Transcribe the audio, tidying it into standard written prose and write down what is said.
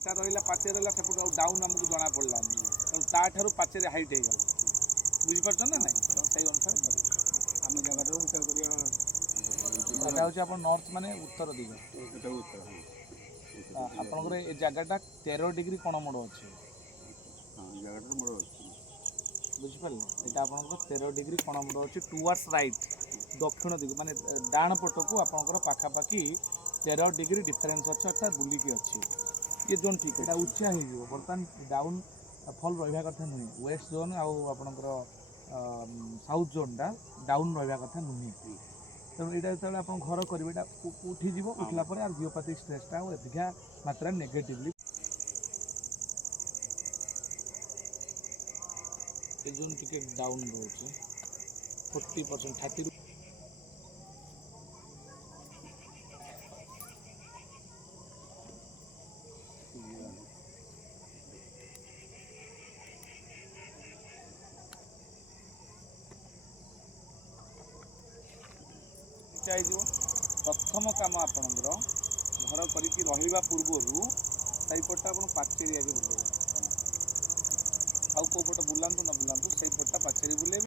এটা রহিলা পাচেরি রহিলা সেপটু ডাউন আমাকে জনা পড়লানি তেমন তাঠার পাচেরি হাইট হয়ে গেল বুঝিপারছ না নাই তেমন সেই অনুসারে করবে ଆମ ଜାଗାଟାରୁ ଉଚ୍ଚାର କରିବା এটা হচ্ছে আপনার নর্থ মানে উত্তর দিগ এটা ଉତ୍ତର আপনার এই জায়গাটা 13 ডিগ্রি কোণ মোড় আছে ହଁ ଜାଗାଟାରୁ ମୋର ଅଛି বুঝিপারলে এটা আপনার 13 ডিগ্রি কোণ মোড় আছে টুয়ার্ডস রাইট দক্ষিণ দিগ মানে ডাণ পটকু আপনার পাখাপাখি 13 ডিগ্রি ডিফরেন্স ଅଛି অর্থাৎ বুলিকি ଅଛି ये जोन ठीक है उच्चा हो बर्तमान डाउन फल रहा कथा नुहे वेस्ट जोन आउ आपणकर साउथ जोनटा डाउन रहा कथा नुहे तेणु यहाँ जो आप घर करेंगे उठीज उठला जिओपैथिक स्ट्रेसटा अधिका मात्रा नेगेटिवली जोन टी डाउन रोचे 40% 30 चाहिए प्रथम काम आपणकर घर करिकी रहिबा पूर्वरु सही पट्टा आपण पाचेरी आगे बुलेबे आउ को पट बुलांतु न बुलांतु सही पट्टा पाचेरी बुलेबे।